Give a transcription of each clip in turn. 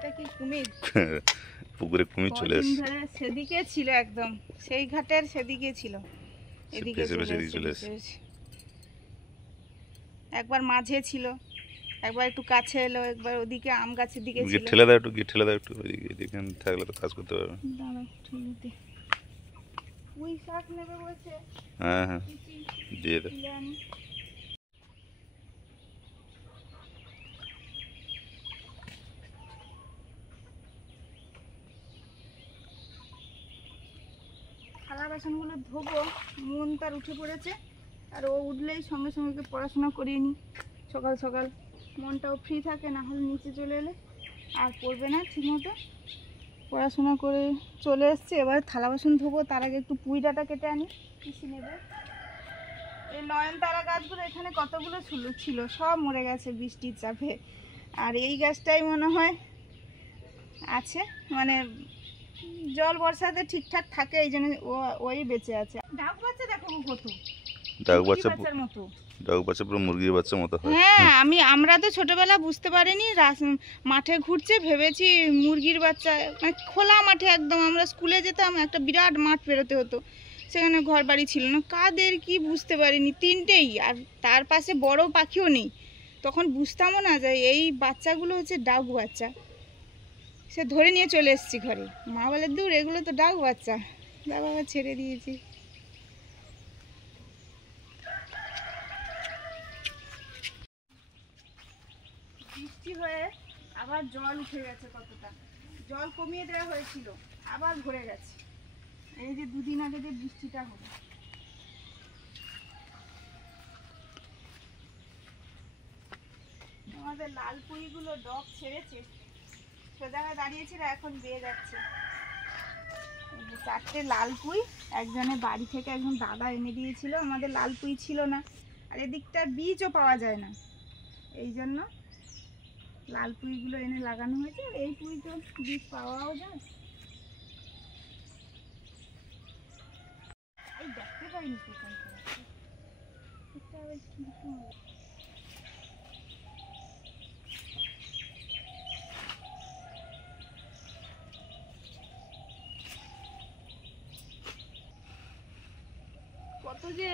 এটা কি কুমির? পুকুরে কুমির চলে আসছে। সেদিকে ছিল, একদম সেই ঘাটের সেদিকে ছিল, এদিকে চলে এসেছে। একবার মাঝে ছিল, একবার একটু কাছে এলো, একবার ওদিকে আম গাছের দিকে ছিল। ঠেলে দাও একটু, ঠেলে দাও একটু, এদিকে থাকলে তো কাজ করতে পারবে। পুঁই শাক নেবে বলছে। হ্যাঁ হ্যাঁ, দিয়ে দাও। থালা বাসনগুলো ধোবো, মন তার উঠে পড়েছে, আর ও উঠলেই সঙ্গে সঙ্গে পড়াশোনা করিয়ে নিই সকাল সকাল, মনটাও ফ্রি থাকে, না হলে নিচে চলে এলে আর পড়বে না ঠিকমতো। পড়াশোনা করে চলে এসছে, এবার থালা বাসন ধোবো, তার আগে একটু পুঁই ডাঁটা কেটে আনি, পিষে নেবে। এই নয়নতারা গাছগুলো এখানে কতগুলো ছিল, সব মরে গেছে বৃষ্টির চাপে, আর এই গাছটাই মনে হয় আছে, মানে জল বর্ষাতে ঠিকঠাক থাকে, এই জন্য ওই বেঁচে আছে। ডাক বাচ্চা দেখো কত, ডাক বাচ্চার মতো, ডাক বাচ্চা পুরো মুরগির বাচ্চার মতো হয়। হ্যাঁ, আমরা তো ছোটবেলা বুঝতে পারিনি, মাঠে ঘুরছে ভেবেছি মুরগির বাচ্চা, মানে খোলা মাঠে একদম, আমরা স্কুলে যেতাম, একটা বিরাট মাঠ পেরোতে হতো, সেখানে ঘর বাড়ি ছিল না, কাদের কি বুঝতে পারিনি, তিনটেই, আর তার পাশে বড় পাখিও নেই, তখন বুঝতামও না যে এই বাচ্চাগুলো হচ্ছে ডাক বাচ্চা। সে ধরে নিয়ে চলে এসেছি ঘরে, মা বলে দূর এগুলো তো ডাক বাচ্চা, বাবা ছেড়ে দিয়েছি। বৃষ্টি হয়ে আবার জল উঠে গেছে, কতটা জল কমিয়ে দেওয়া হয়েছিল, আবার ভরে গেছে, এই যে দুদিন আগে যে বৃষ্টিটা হলো। আমাদের লাল পুঁইগুলো ডগ ছেড়েছে, সোজা হয়ে দাঁড়িয়েছিল, এখন বেয়ে যাচ্ছে। এই যে 4টে লাল পুঁই একজনের বাড়ি থেকে একজন দাদা এনে দিয়েছিল, আমাদের লাল পুঁই ছিল না, আর এদিকটার বীজও পাওয়া যায় না, এই জন্য লাল পুঁইগুলো এনে লাগানো হয়েছে। এই পুঁই তো বীজ পাওয়াও যায়, এই দেখতে পাইনি কোথায় কত যে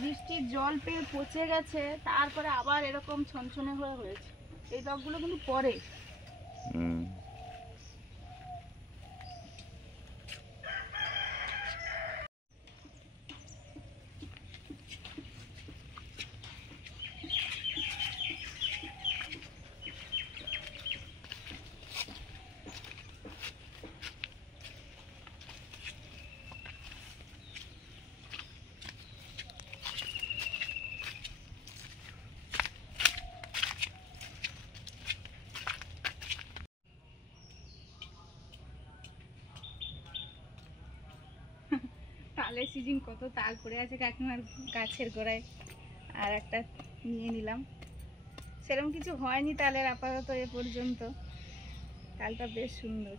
বৃষ্টির জল পেয়ে পচে গেছে, তারপরে আবার এরকম ছনছনে হয়ে হয়েছে। এই ডগগুলো কিন্তু পরে তালের সিজন, কত তাল পড়ে আছে কাকিমার গাছের গোড়ায়, আর একটা নিয়ে নিলাম। সেরকম কিছু হয়নি তালের আপাতত এ পর্যন্ত, তালটা বেশ সুন্দর।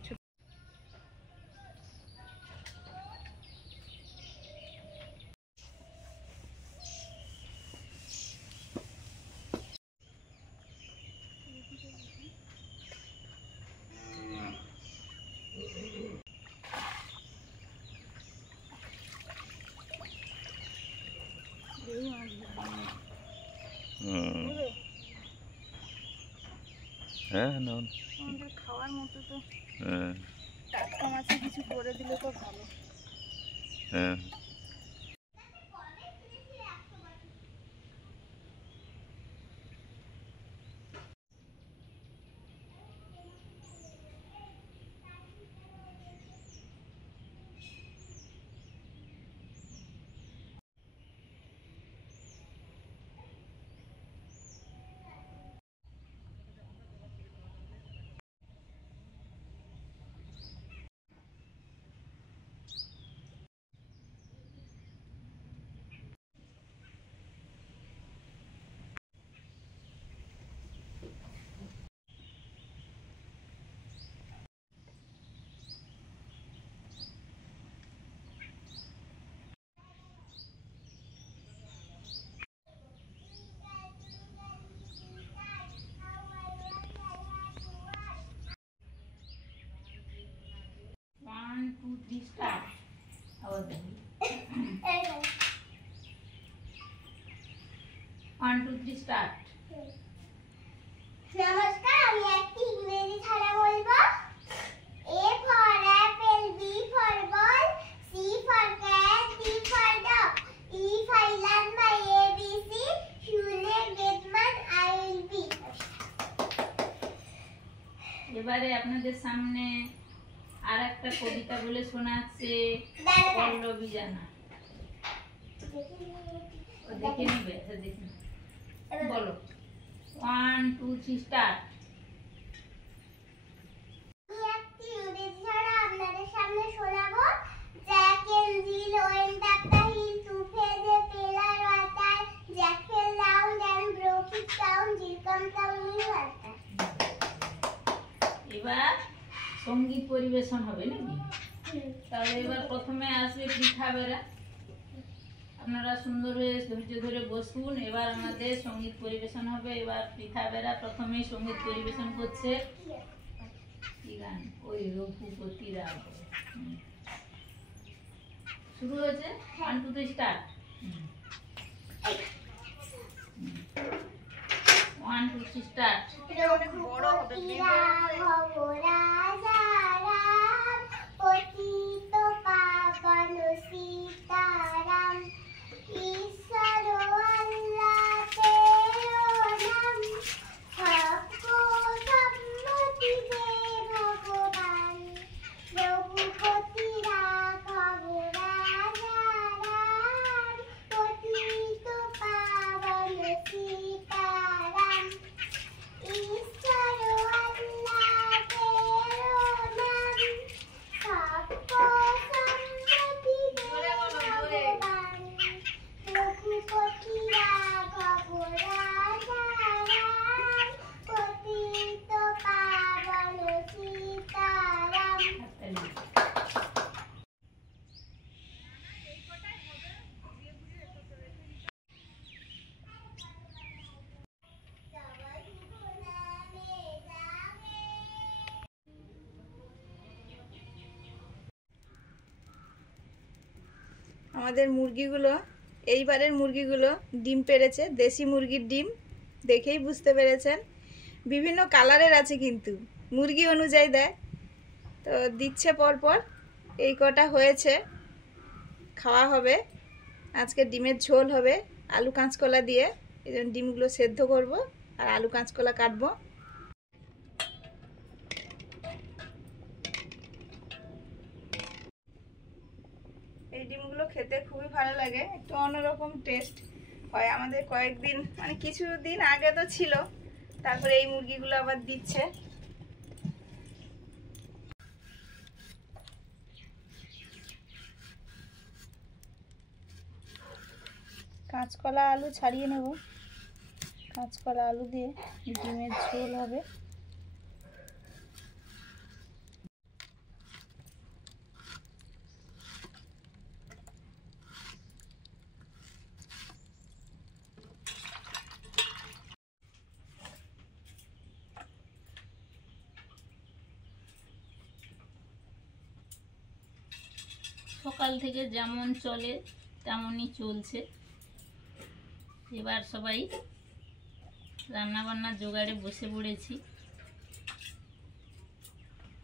হ্যাঁ, খাওয়ার মতো তো টাটকা মাছে কিছু করে দিলে তো ভালো। হ্যাঁ, 3 স্টার্ট। আবার দেখি 1 2 3 স্টার্ট। নমস্কার, আমি একটি ইংরেজি ধারা বলবো। A for apple, B for ball, C for cat, D for dog. If I learn my ABC, surely get man I will be. এবারে আপনাদের সামনে আর একটা কবিতা বলে শোনাচ্ছে পল্লবী জানা। ও দেখে নিবে, দেখে নিবে। বলো 1 2 3 স্টার্ট। আমি একটি ইংরেজি ধারা আপনাদের সামনে শোনাবো। Jack and Jill went up the hill to fetch a pail of water. Jack fell down and broke it down. Jill comes down in water. এবার সঙ্গীত পরিবেশন হবে নাকি? তাহলে এবার প্রথমে আসবে পৃথা বেরা। আপনারা সুন্দর হয়ে ধৈর্য ধরে বসুন। এবার আমাদের সঙ্গীত পরিবেশন হবে। এবার পৃথা বেরা প্রথমেই সঙ্গীত পরিবেশন করছে। কি গান? ওই রঘুপতি রাগ। শুরু হয়েছে 1 2 3 স্টার্ট। 1 2 3 স্টার্ট। এটা অনেক বড় হবে। রঘুপতি রাঘব রাজা রাম, পতিত পাবন সীতারাম, ঈশ্বর আল্লাহ তেরো নাম, সবকো সম্মতি দে ভগবান। রঘুপতি রাঘব রাজা রাম, পতিত পাবন সীতারাম, ঈশ্বর আল্লাহ তেরো নাম, সবকো সম্মতি দে ভগবান। রঘুপতি রাঘব রাজা রাম, পতিত পাবন সীতারাম। আমাদের মুরগিগুলো, এইবারের মুরগিগুলো ডিম পেড়েছে। দেশি মুরগির ডিম দেখেই বুঝতে পেরেছেন। বিভিন্ন কালারের আছে কিন্তু, মুরগি অনুযায়ী দেয়। তো দিচ্ছে পরপর। এই কটা হয়েছে, খাওয়া হবে। আজকে ডিমের ঝোল হবে আলু কাঁচকলা দিয়ে। এই জন্য ডিমগুলো সেদ্ধ করব আর আলু কাঁচকলা কাটবো। এই ডিমগুলো খেতে খুবই ভালো লাগে, একটু অন্যরকম টেস্ট হয়। আমাদের কয়েকদিন মানে কিছুদিন আগে তো ছিল, তারপরে এই মুরগিগুলো আবার দিচ্ছে। কাঁচকলা আলু ছাড়িয়ে নেব। কাঁচকলা আলু দিয়ে ডিমের ঝোল হবে। সকাল থেকে যেমন চলে তেমনই চলছে। এবার সবাই রান্নাবান্নার জোগাড়ে বসে পড়েছি।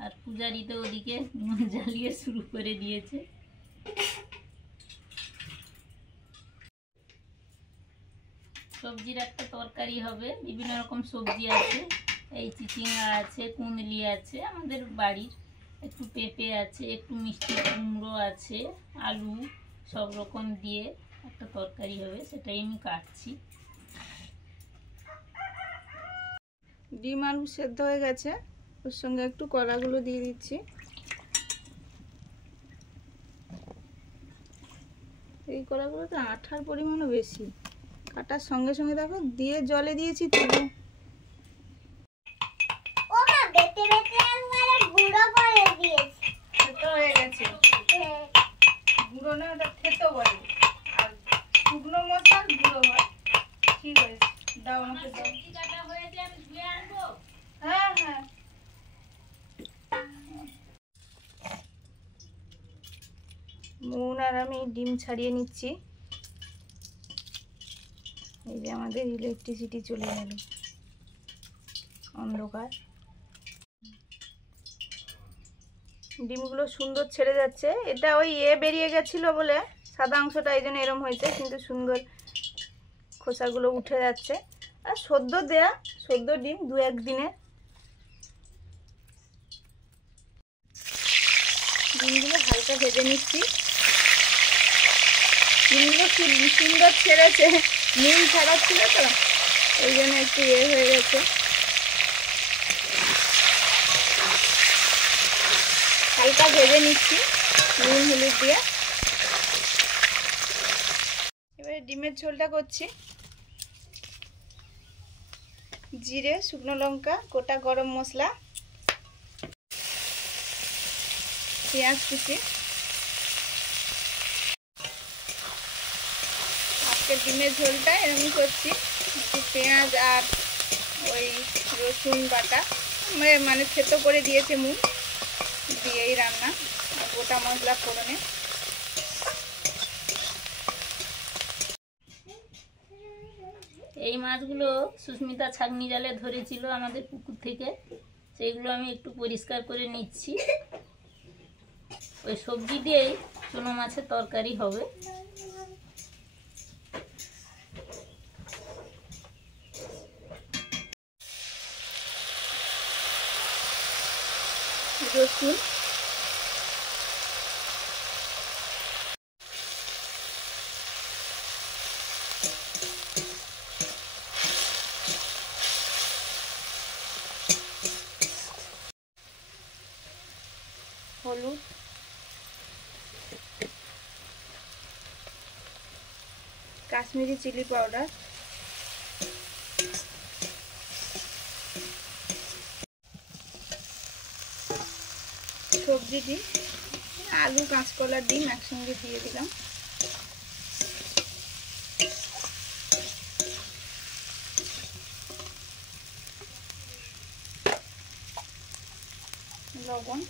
আর পূজারি তো ওদিকে নুন জ্বালিয়ে শুরু করে দিয়েছে। সবজির একটা তরকারি হবে, বিভিন্ন রকম সবজি আছে। এই চিচিঙ্গা আছে, কুঁদলি আছে, আমাদের বাড়ির একটু পেঁপে আছে, একটু মিষ্টি কুমড়ো আছে, আলু, সব রকম দিয়ে একটা তরকারি হবে, সেটাই আমি কাটছি। ডিম আলু সেদ্ধ হয়ে গেছে, ওর সঙ্গে একটু কলাগুলো দিয়ে দিচ্ছি। এই কলাগুলো তো আঠার পরিমাণও বেশি, কাটার সঙ্গে সঙ্গে দেখো দিয়ে জলে দিয়েছি তবু। ও মা, বেটে বেটে একবারে গুঁড়ো করে দিয়েছে। সেদ্ধ হয়ে গেছে। গুঁড়ো না, ওটা থেতো বলে। আর শুকনো মশলার গুঁড়ো হয়। ঠিক হয়েছে, দাও আমাকে দাও। হ্যাঁ হ্যাঁ। আর আমি ডিম ছাড়িয়ে নিচ্ছি। এই যে আমাদের ইলেকট্রিসিটি চলে গেল, অন্ধকার। ডিমগুলো সুন্দর ছেড়ে যাচ্ছে। এটা ওই বেরিয়ে গেছিলো বলে সাদা অংশটা এই জন্য এরম হয়েছে, কিন্তু সুন্দর খোসাগুলো উঠে যাচ্ছে। আর সদ্য দেয়া, সদ্য ডিম 2-1 দিনের। ডিমগুলো হালকা ভেজে নিচ্ছি। ডিমগুলো সুন্দর ছেড়েছে, নুন ছাড়াচ্ছিল তো ওই জন্য একটু হয়ে গেছে। হালকা ভেজে নিচ্ছি নুন হলুদ দিয়ে। এবারে ডিমের ঝোলটা করছি। জিরে, শুকনো লঙ্কা, গোটা গরম মশলা, পেঁয়াজ কুচি। আজকে ডিমের ঝোলটা এরকমই করছি, একটু পেঁয়াজ আর ওই রসুন বাটা মানে থেতো করে দিয়েছে মুগ দিয়েই রান্না, গোটা মশলা ফোড়নে। এই মাছগুলো সুস্মিতা ছাঁকনি জালে ধরেছিল আমাদের পুকুর থেকে, সেইগুলো আমি একটু পরিষ্কার করে নিচ্ছি। ওই সবজি দিয়েই চুনো মাছের তরকারি হবে। রসুন, হলুদ, কাশ্মীরি চিলি পাউডার, সবজিটি আলু কাঁচকলা ডিম একসঙ্গে দিয়ে দিলাম। লবণ,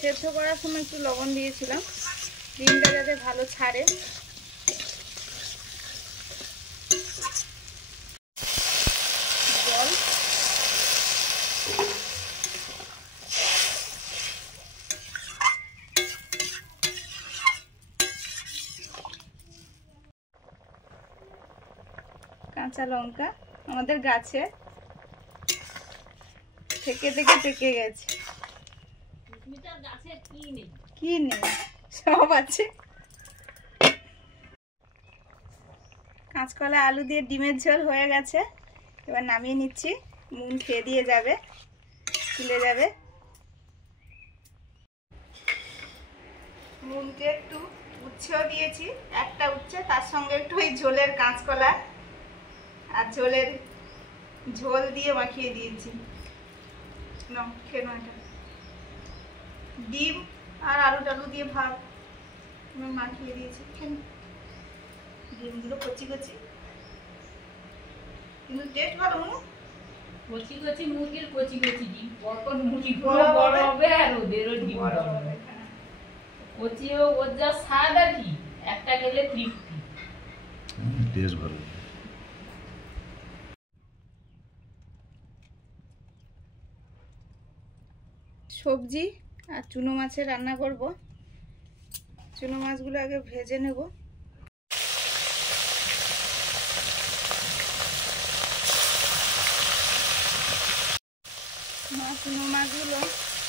সেদ্ধ করার সময় একটু লবণ দিয়েছিলাম, ডিমটা যাতে ভালো ছাড়ে। জল, কাঁচা লঙ্কা আমাদের গাছে থেকে থেকে পেকে গেছে। কি নেই, সব আছে। কাঁচকলা আলু দিয়ে ডিমের ঝোল হয়ে গেছে। এবার নামিয়ে নিচ্ছি, নুন খেয়ে দিয়ে যাবে, তুলে যাবে। নুনকে একটু উচ্ছেও দিয়েছি, একটা উচ্ছে, তার সঙ্গে একটু ওই ঝোলের কাঁচকলা আর ঝোলের ঝোল দিয়ে মাখিয়ে দিয়েছি। খেয়ে নাও এটা। ডিম আর আলু টালু দিয়ে ভাত আমি মাখিয়ে দিয়েছি। ডিমগুলো কচি কচি, কিন্তু টেস্ট ভালো। কচি কচি মুরগির কচি কচি ডিম, পরপর মুরগিগুলো বড় হবে আর ওদেরও ডিম বড় হবে। কচি ওর যা স্বাদ আর কি, একটা গেলে তৃপ্তি। টেস্ট ভালো। সবজি আর চুনো মাছের রান্না করব। চুনো মাছগুলো আগে ভেজে নেব। চুনো মাছগুলো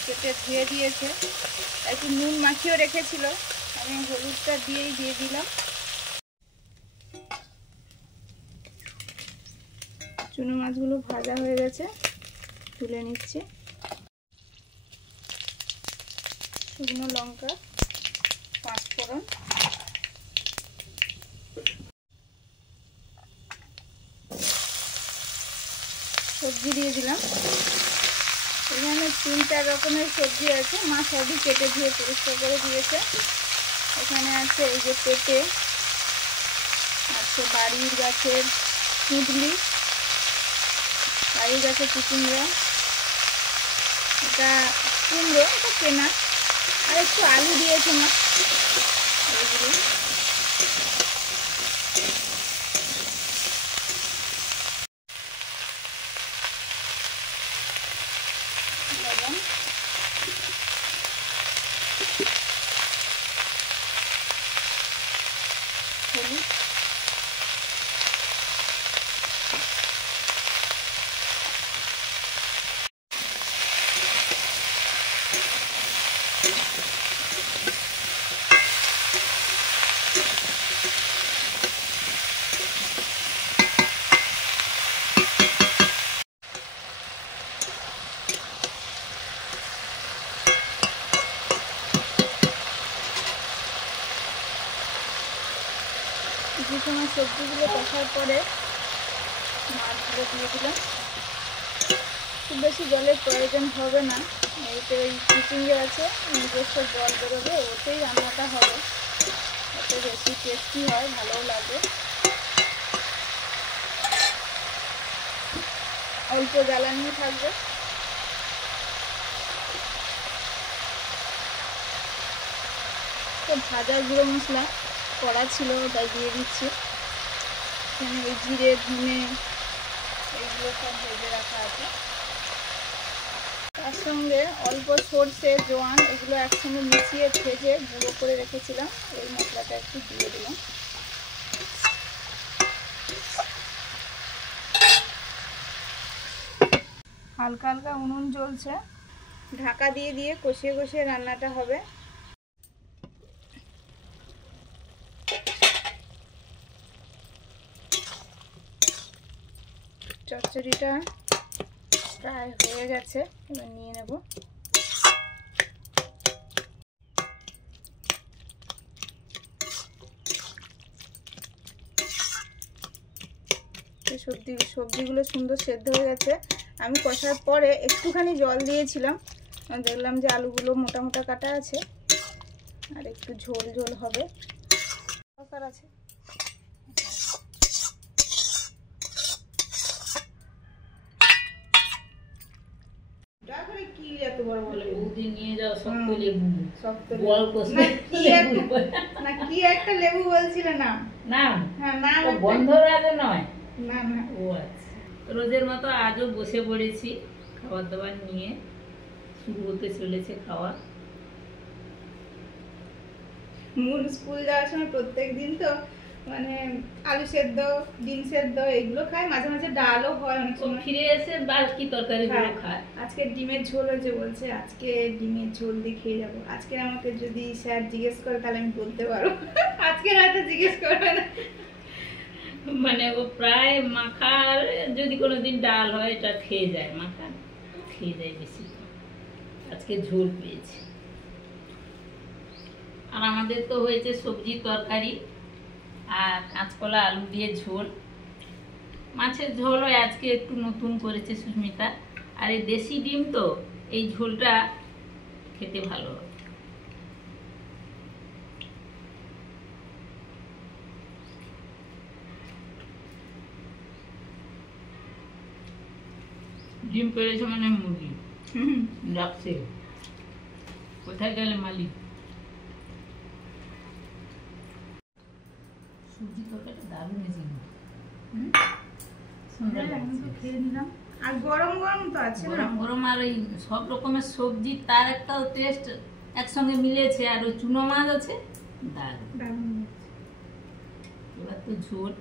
কেটে ধুয়ে দিয়েছে, একটু নুন মাখিয়েও রেখেছিল, আমি হলুদটা দিয়ে দিলাম। চুনো মাছগুলো ভাজা হয়ে গেছে, তুলে নিচ্ছি। শুকনো লঙ্কা, পাঁচফোড়ন, সবজি দিয়ে দিলাম। এখানে 3-4 রকমের সবজি আছে, মা সবই কেটে ধুয়ে পরিষ্কার করে দিয়েছে। এখানে আছে এই যে পেঁপে আছে, বাড়ির গাছের কুঁদলি, বাড়ির গাছের চিচিঙ্গা, এটা কুমড়ো, এটা কেনা, আর একটু আলু দিয়েছে মা। এগুলো লবণ, হলুদ, কিছু সময় সবজিগুলো কষার পরে মাছগুলো দিয়ে দিলাম। খুব বেশি জলের প্রয়োজন হবে না, এতে ওই চিচিঙ্গে আছে নিজস্ব জল বেরোবে, ওতেই রান্নাটা হবে, ওতে বেশি টেস্টি হয়, ভালোও লাগে। অল্প জ্বালানি থাকবে। তো ভাজা গুঁড়ো মশলা করা ছিল, তাই দিয়ে দিচ্ছি। এখানে ওই জিরে, ধনে এইগুলো সব ভেজে রাখা আছে। তার সঙ্গে অল্প সর্ষে, জোয়ান এগুলো একসঙ্গে মিশিয়ে ভেজে গুঁড়ো করে রেখেছিলাম, এই মশলাটা একটু দিয়ে দিলাম। হালকা হালকা উনুন জ্বলছে, ঢাকা দিয়ে দিয়ে কষিয়ে কষিয়ে রান্নাটা হবে। চচ্চড়িটা প্রায় হয়ে গেছে, এবার নিয়ে নেব। সবজিগুলো সুন্দর সেদ্ধ হয়ে গেছে। আমি কষার পরে একটুখানি জল দিয়েছিলাম, দেখলাম যে আলুগুলো মোটা মোটা কাটা আছে, আর একটু ঝোল ঝোল হবে দরকার আছে। কি এত বড় বড় বৌদি নিয়ে যাও শক্ত লেবু, শক্ত বল কষলে না কি একটা লেবু বলছিলে না? নাম হ্যাঁ নাম ও বন্ধরাজ নয়। না না, ও আচ্ছা, রোজের মতো আজও বসে পড়েছি, খাবার দাবার নিয়ে শুরু হতে চলেছে খাওয়া। মূল স্কুল যাওয়ার সময় প্রত্যেক দিন তো মানে আলু সেদ্ধ, ডিম সেদ্ধ এগুলো খায়, মাঝে মাঝে ডালও হয় অনেক ও সময়। ফিরে এসে বাকি তরকারিগুলো খায়। আজকে ডিমের ঝোল হয়েছে, বলছে আজকে ডিমের ঝোল দিয়ে খেয়ে যাবো। আজকে আমাকে যদি স্যার জিজ্ঞেস করে তাহলে আমি বলতে পারবো, আজকে হয়তো জিজ্ঞেস করবে না। মানে ও প্রায় মাখার, যদি কোনোদিন ডাল হয় এটা খেয়ে যায়, মাখা খেয়ে যায় বেশি। আজকে ঝোল পেয়েছে। আর আমাদের তো হয়েছে সবজি তরকারি আর কাঁচকলা আলু দিয়ে ঝোল। মাছের ঝোলও আজকে একটু নতুন করেছে সুস্মিতা। আর এই দেশি ডিম তো, এই ঝোলটা খেতে ভালো। ডিম পেড়েছে মানে মুরগি ডাকছে, কোথায় গেলে মালিক? সবজি তরকারিটা দারুণ হয়েছে, সুন্দর লাগছে। খেয়ে নিলাম, আর গরম গরম তো আছে না, গরম গরম, আর ওই সব রকমের সবজি তার একটা টেস্ট একসঙ্গে মিলেছে, আর ওই চুনো মাছ আছে, দারুণ। দারুণ। এবার তো ঝোল।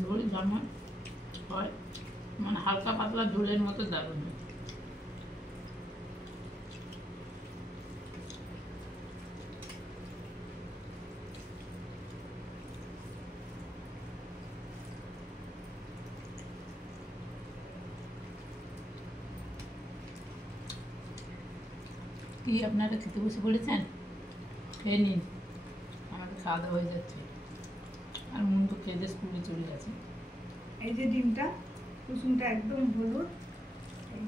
ঝোল যেমন হয়, মানে হালকা পাতলা ঝোলের মতো দারুণ হয়। কি আপনারা খেতে বসে পড়েছেন? খেয়ে নিন, আমাদের খাওয়া দাওয়া হয়ে যাচ্ছে। আর মন তো খেয়ে দিয়ে স্কুলে চলে গেছে। এই যে ডিমটা, কুসুমটা একদম হলুদ। এই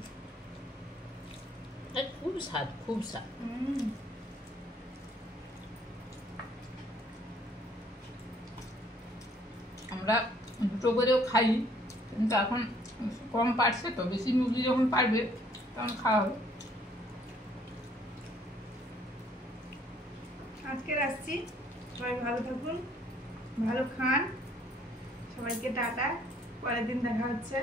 খুব স্বাদ, খুব স্বাদ। আমরা দুটো করেও খাই, কিন্তু এখন কম পারছে তো, বেশি মুরগি যখন পারবে তখন খাওয়া হবে। আজকে রাখছি, সবাই ভালো থাকুন, ভালো খান, সবাইকে টাটা, পরের দিন দেখা হচ্ছে।